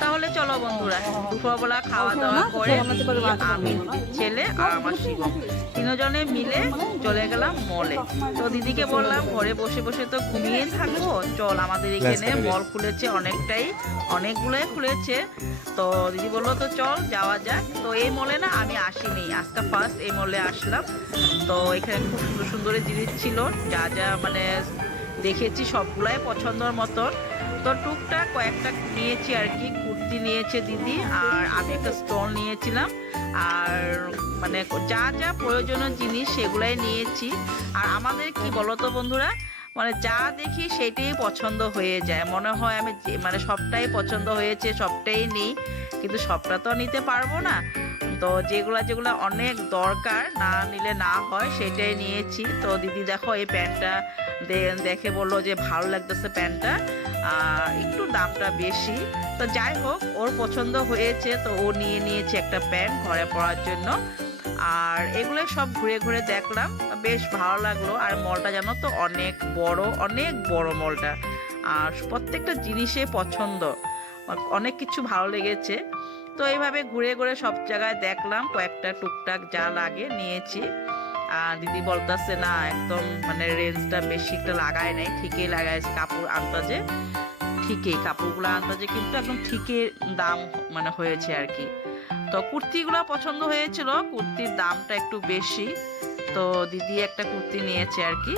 তাহলে চলো বন্ধুরা দুপুরবেলা খাওয়া দাওয়া করে আমি ছেলে আর আমার শিবম। তিনজনে মিলে চলে গেলাম মলে তো দিদিকে বললাম ঘরে বসে বসে তো ঘুমিয়ে থাকব। চল আমাদের এখানে মল খুলেছে অনেকটাই অনেকগুলোই খুলেছে। তো দিদি বলল তো চল যাওয়া যাক। তো এই মলে না আমি আসিনি। আজকে ফার্স্ট এই মলে আসলাম। তো এখানে খুব সুন্দর সুন্দর জিনিস ছিল। যা যা মানে দেখেছি, সবগুলাই পছন্দর মতন তো টুকটাক কয়েকটা নিয়েছি আর কি, কুর্তি নিয়েছে দিদি আর আমি একটা স্টল নিয়েছিলাম। আর মানে যা যা প্রয়োজনীয় জিনিস সেগুলাই নিয়েছি। আর আমাদের কি বলতো বন্ধুরা মানে যা দেখি সেটাই পছন্দ হয়ে যায়। মনে হয় আমি মানে সবটাই পছন্দ হয়েছে, সবটাই নিই। কিন্তু সবটা তো নিতে পারব না। তো যেগুলো যেগুলো অনেক দরকার না নিলে না হয়, সেটাই নিয়েছি। তো দিদি দেখো এই প্যান্টটা দেখে বলল যে ভালো লাগতেছে প্যান্টটা একটু দামটা বেশি। তো যাই হোক, ওর পছন্দ হয়েছে, তো ও নিয়ে নিয়েছে একটা প্যান্ট ঘরে পরার জন্য। আর এগুলো সব ঘুরে ঘুরে দেখলাম, বেশ ভালো লাগল। আর মলটা জানো তো অনেক বড় অনেক বড় মলটা। আর প্রত্যেকটা জিনিসে পছন্দ, অনেক কিছু ভালো লেগেছে। তো এইভাবে ঘুরে ঘুরে সব জায়গায় দেখলাম। কয়েকটা টুকটাক যা লাগে নিয়েছি। আর দিদি বলতেছে, না, একদম মানে রেঞ্জটা বেশি একটা লাগায় নাই। ঠিকই লাগাইছে কাপড় আন্দাজে। ঠিকই, কাপড়গুলো আন্দাজে কিন্তু একদম ঠিকই দাম মানে হয়েছে আর কি। তো কুর্তিগুলো পছন্দ হয়েছিল। কুর্তির দামটা একটু বেশি। তো দিদি একটা কুর্তি নিয়েছে আর কি।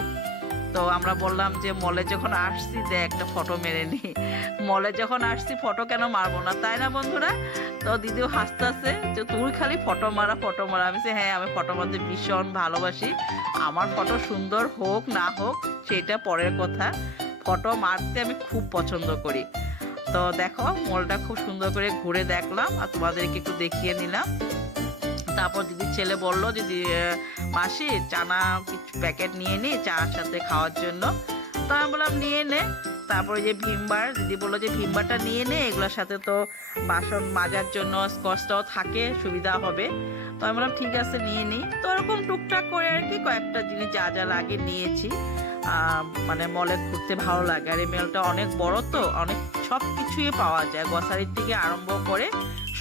তো আমরা বললাম যে, মলে যখন আসছি যে একটা ফটো মেরে নি। মলে যখন আসছি ফটো কেন মারবো না? তাই না, বন্ধুরা? তো দিদিও হাসতে হাসতেছে যে, তুই খালি ফটো মারা ফটো মারা। আমি হ্যাঁ আমি ফটো মারতে ভীষণ ভালোবাসি। আমার ফটো সুন্দর হোক, না হোক, সেটা পরের কথা। ফটো মারতে আমি খুব পছন্দ করি। তো দেখো, মলটা খুব সুন্দর করে ঘুরে দেখলাম আর তোমাদেরকে একটু দেখিয়ে নিলাম। তারপর দিদির ছেলে বলল যে দি- মাসি, চানা কিছু প্যাকেট নিয়ে নি, চার সাথে খাওয়ার জন্য। তো আমি বললাম, নিয়ে নে। তারপরে যে ভিমবার, দিদি বলল যে, ভিমবারটা নিয়ে নে, এগুলোর সাথে তো বাসন মাজার জন্য স্কচটাও থাকে, সুবিধা হবে। তো আমি বললাম, ঠিক আছে, নিয়ে নিই তো ওরকম টুকটাক করে আর কি কয়েকটা জিনিস যা যা লাগে নিয়েছি। মানে মলে ঘুরতে ভালো লাগে। আর এই মেলটা অনেক বড় তো, অনেক সব কিছুই পাওয়া যায়। গ্রসারির থেকে আরম্ভ করে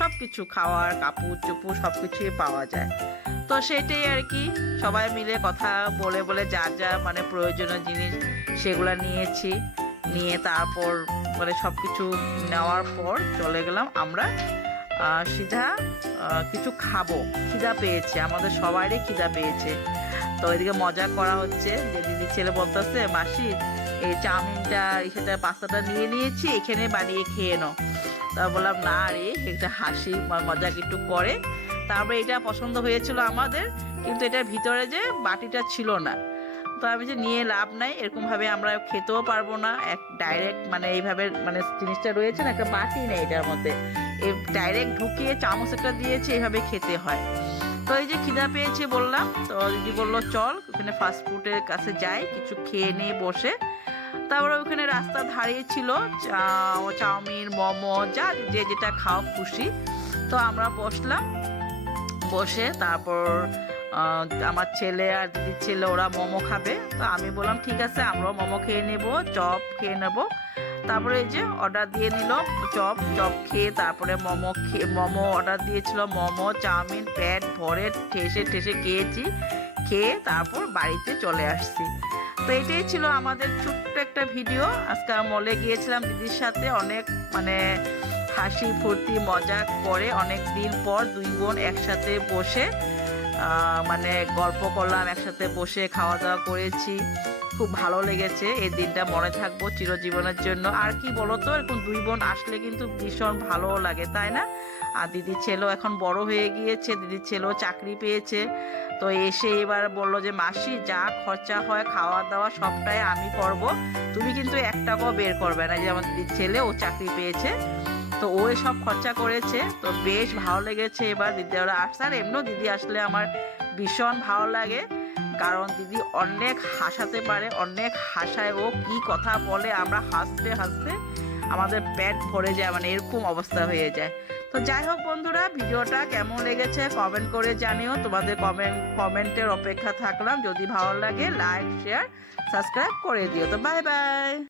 সব কিছু খাওয়ার, কাপড় চুপুর সব কিছুই পাওয়া যায়। তো সেটাই আর কি, সবাই মিলে কথা বলে বলে যা যা মানে প্রয়োজনীয় জিনিস সেগুলো নিয়েছি। নিয়ে তারপর মানে সব কিছু নেওয়ার পর চলে গেলাম আমরা। সিধা কিছু খাব, খিদা পেয়েছে, আমাদের সবারই খিদা পেয়েছে। তো এদিকে মজা করা হচ্ছে যে দিদি ছেলে বলতেছে, মাসি, এই চাউমিনটা সেটা পাস্তাটা নিয়ে নিয়েছি, এখানে বানিয়ে খেয়ে নাও। তা বললাম, না রে একটা হাসি, ম- মজাক একটু করে। তারপরে এটা পছন্দ হয়েছিল আমাদের, কিন্তু এটার ভিতরে যে বাটিটা ছিল না। তো আমি যে নিয়ে লাভ নাই, এরকমভাবে আমরা খেতেও পারব না। এক ডাইরেক্ট মানে এইভাবে মানে জিনিসটা রয়েছে না, একটা বাটি নেই এটার মধ্যে। এই ডাইরেক্ট ঢুকিয়ে চামচ একটা দিয়েছে এইভাবে খেতে হয়। তো এই যে খিদা পেয়েছে বললাম, তো দিদি বলল, চল, ওখানে ফাস্টফুডের কাছে যাই, কিছু খেয়ে নিয়ে বসে। তারপরে ওখানে রাস্তা ধারে ছিল চাউমিন, মোমো, যা যে যেটা খাও খুশি। তো আমরা বসলাম, বসে তারপর আমার ছেলে আর দিদির ছেলে ওরা মোমো খাবে। তো আমি বললাম, ঠিক আছে, আমরাও মোমো খেয়ে নেব, চপ খেয়ে নেব। তারপরে এই যে অর্ডার দিয়ে নিল, চপ চপ খেয়ে তারপরে মোমো খেয়ে মোমো অর্ডার দিয়েছিল, মোমো, চাউমিন, প্যাট ভরে ঠেসে ঠেসে খেয়েছি, খেয়ে তারপর বাড়িতে চলে আসছি। তো এটাই ছিল আমাদের ছোট্ট একটা ভিডিও। আজকে মলে গিয়েছিলাম দিদির সাথে। অনেক মানে হাসি, ফুর্তি মজা করে অনেক দিন পর দুই বোন একসাথে বসে মানে গল্প করলাম, একসাথে বসে খাওয়া দাওয়া করেছি। খুব ভালো লেগেছে। এই দিনটা মনে থাকব চিরজীবনের জন্য। আর কি বলতো, এরকম দুই বোন আসলে কিন্তু ভীষণ ভালো লাগে, তাই না? আর দিদির ছেলেও এখন বড় হয়ে গিয়েছে, দিদির ছেলেও চাকরি পেয়েছে। তো এসে এবার বলল যে, মাসি, যা খরচা হয় খাওয়া দাওয়া সবটাই আমি করব। তুমি কিন্তু এক টাকাও বের করবে না। যে আমার দিদির ছেলে, ও চাকরি পেয়েছে, তো ও সব খরচা করেছে। তো বেশ ভালো লেগেছে এবার দিদি ওরা আসছে আর এমনিও দিদি আসলে আমার ভীষণ ভালো লাগে। কারণ দিদি অনেক হাসাতে পারে, অনেক হাসায় ও কি কথা বলে, আমরা হাসতে হাসতে আমাদের পেট ভরে যায় মানে এরকম অবস্থা হয়ে যায়। তো যাই হোক বন্ধুরা, ভিডিওটা কেমন লেগেছে কমেন্ট করে জানিও। তোমাদের কমেন্ট কমেন্টের অপেক্ষা থাকলাম। যদি ভালো লাগে লাইক শেয়ার সাবস্ক্রাইব করে দিও। তো বাই বাই